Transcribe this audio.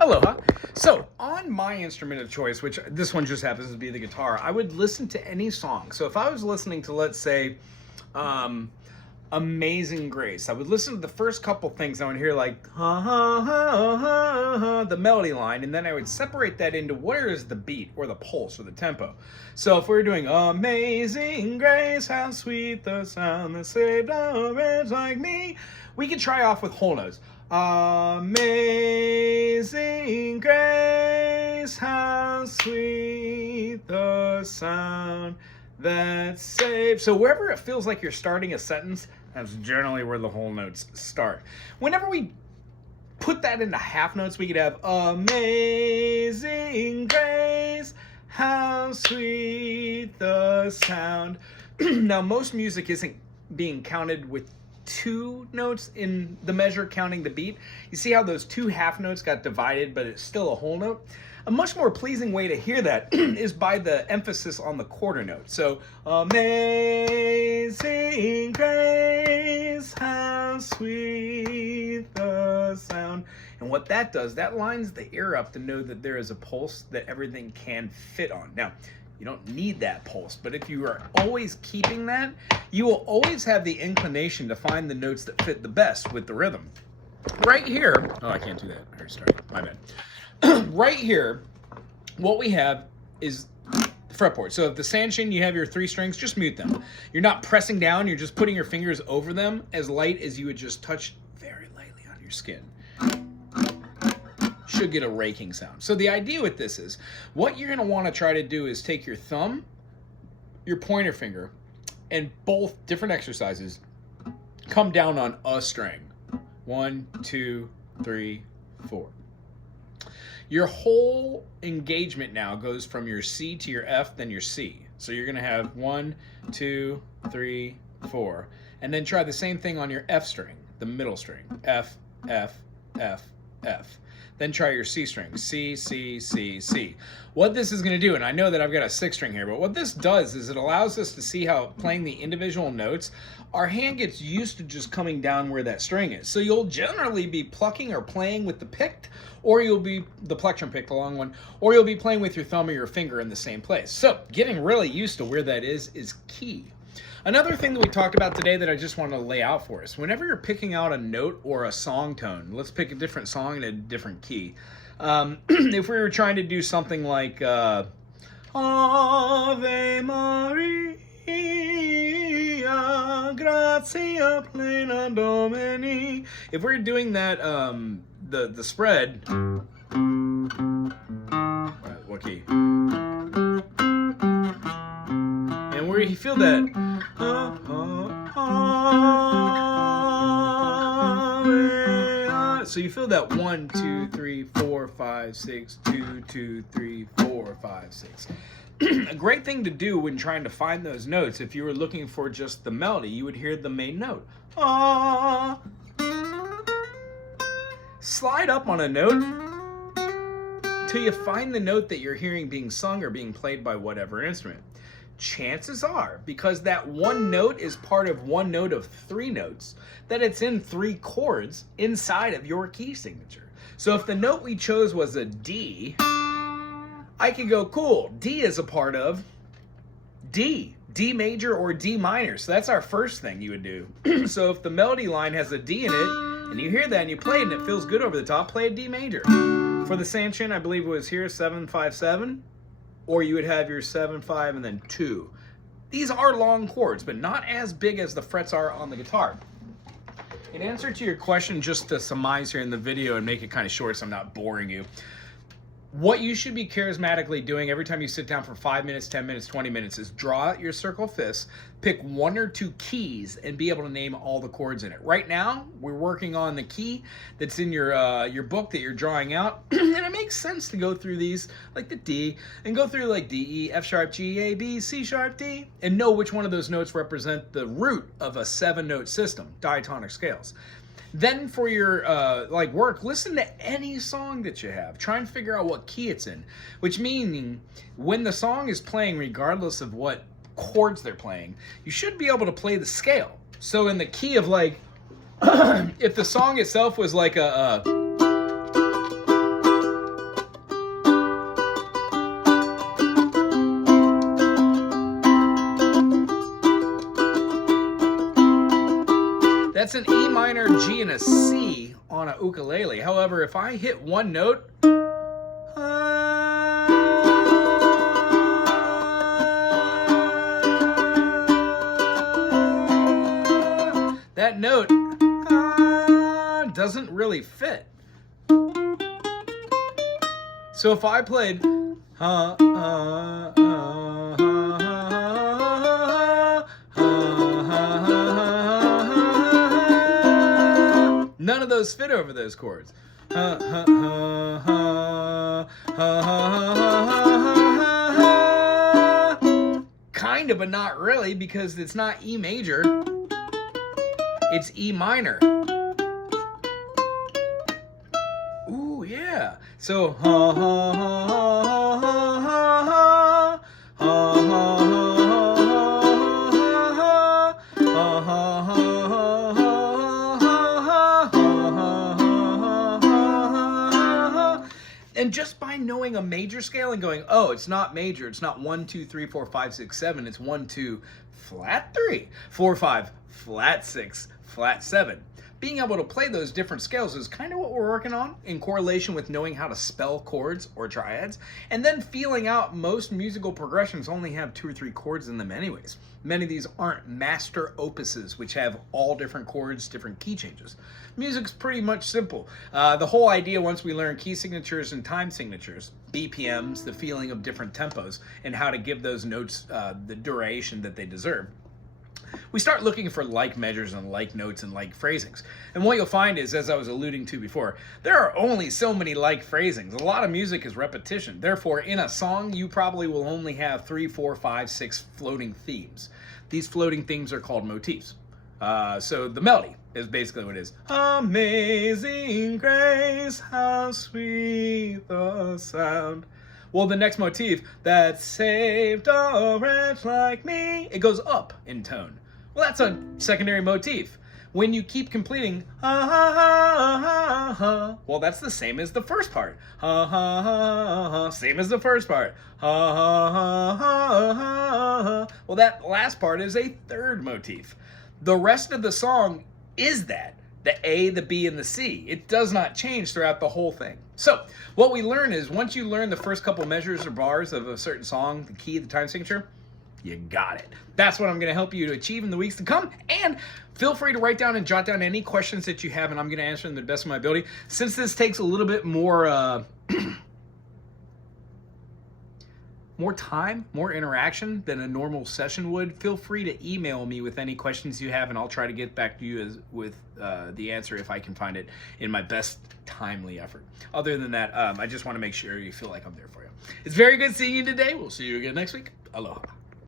Aloha. So, on my instrument of choice, which this one just happens to be the guitar, I would listen to any song. So, if I was listening to, let's say, Amazing Grace, I would listen to the first couple things. I would hear like, ha, ha, ha, ha, ha, the melody line, and then I would separate that into where is the beat or the pulse or the tempo. So, if we were doing Amazing Grace, how sweet the sound that saved a wretch like me, we could try off with whole notes. Amazing grace, how sweet the sound that saved. So wherever it feels like you're starting a sentence, that's generally where the whole notes start. Whenever we put that into half notes, we could have amazing grace, how sweet the sound. Now, most music isn't being counted with two notes in the measure counting the beat. You see how those two half notes got divided, but it's still a whole note? A much more pleasing way to hear that is by the emphasis on the quarter note. So, amazing grace, how sweet the sound. And what that does, that lines the ear up to know that there is a pulse that everything can fit on. Now, you don't need that pulse, but if you are always keeping that, you will always have the inclination to find the notes that fit the best with the rhythm. Right here, oh, I can't do that. I already started, my bad. Right here, what we have is the fretboard. So if the Sanshin, you have your 3 strings, just mute them. You're not pressing down, you're just putting your fingers over them as light as you would just touch very lightly on your skin. Should get a raking sound. So the idea with this is, what you're going to want to try to do is take your thumb, your pointer finger, and both different exercises come down on a string. 1, 2, 3, 4. Your whole engagement now goes from your C to your F, then your C. So you're going to have 1, 2, 3, 4. And then try the same thing on your F string, the middle string. F, F, F, F. Then try your C string, C, C, C, C. What this is going to do, and I know that I've got a 6 string here, but what this does is it allows us to see how playing the individual notes, our hand gets used to just coming down where that string is. So you'll generally be plucking or playing with the picked, or you'll be the plectrum pick, the long one, or you'll be playing with your thumb or your finger in the same place. So getting really used to where that is key. Another thing that we talked about today that I just want to lay out for us, whenever you're picking out a note or a song tone, let's pick a different song in a different key. If we were trying to do something like Ave Maria, gratia plena Domini. If we're doing that, the spread, what key? And where you feel that, so you feel that 1, 2, 3, 4, 5, 6, 2, 2, 3, 4, 5, 6. A great thing to do when trying to find those notes, if you were looking for just the melody, you would hear the main note. Slide up on a note till you find the note that you're hearing being sung or being played by whatever instrument. Chances are, because that one note is part of one note of 3 notes, that it's in 3 chords inside of your key signature. So if the note we chose was a D, I could go, cool, D is a part of D, D major or D minor. So that's our first thing you would do. So if the melody line has a D in it, and you hear that and you play it and it feels good over the top, play a D major. For the Sanshin, I believe it was here, 7, 5, 7. Or you would have your 7, 5, and then 2. These are long chords, but not as big as the frets are on the guitar. In answer to your question, just to surmise here in the video and make it kind of short so I'm not boring you, what you should be charismatically doing every time you sit down for 5 minutes, 10 minutes, 20 minutes is draw out your circle fists, pick 1 or 2 keys, and be able to name all the chords in it. Right now, we're working on the key that's in your book that you're drawing out, and it makes sense to go through these, like the D, and go through like D, E, F sharp, G, A, B, C sharp, D, and know which one of those notes represent the root of a 7-note system, diatonic scales. Then for your work, listen to any song that you have. Try and figure out what key it's in, which meaning when the song is playing, regardless of what chords they're playing, you should be able to play the scale. So in the key of if the song itself was like That's an E minor, G, and a C on a ukulele. However, if I hit one note, that note doesn't really fit. So if I played none of those fit over those chords. Kind of, but not really, because it's not E major. It's E minor. Ooh, yeah. So, and just by knowing a major scale and going, oh, it's not major, it's not 1, 2, 3, 4, 5, 6, 7, it's 1, 2, flat 3, 4, 5, flat 6, flat 7. Being able to play those different scales is kind of what we're working on in correlation with knowing how to spell chords or triads, and then feeling out most musical progressions only have 2 or 3 chords in them anyways. Many of these aren't master opuses, which have all different chords, different key changes. Music's pretty much simple. The whole idea, once we learn key signatures and time signatures, BPMs, the feeling of different tempos, and how to give those notes the duration that they deserve, we start looking for like measures and like notes and like phrasings. And what you'll find is, as I was alluding to before, there are only so many like phrasings. A lot of music is repetition. Therefore, in a song, you probably will only have 3, 4, 5, 6 floating themes. These floating themes are called motifs. So the melody is basically what it is. Amazing grace, how sweet the sound. Well, the next motif, that saved a wretch like me, it goes up in tone. Well, that's a secondary motif. When you keep completing, well, that's the same as the first part. Same as the first part. Well, that last part is a third motif. The rest of the song is that. The A, the B, and the C. It does not change throughout the whole thing. So what we learn is, once you learn the first couple measures or bars of a certain song, the key, the time signature, you got it. That's what I'm going to help you to achieve in the weeks to come. And feel free to write down and jot down any questions that you have, and I'm going to answer them to the best of my ability. Since this takes a little bit more more time, more interaction than a normal session would, feel free to email me with any questions you have, and I'll try to get back to you with the answer if I can find it in my best timely effort. Other than that, I just want to make sure you feel like I'm there for you. It's very good seeing you today. We'll see you again next week. Aloha.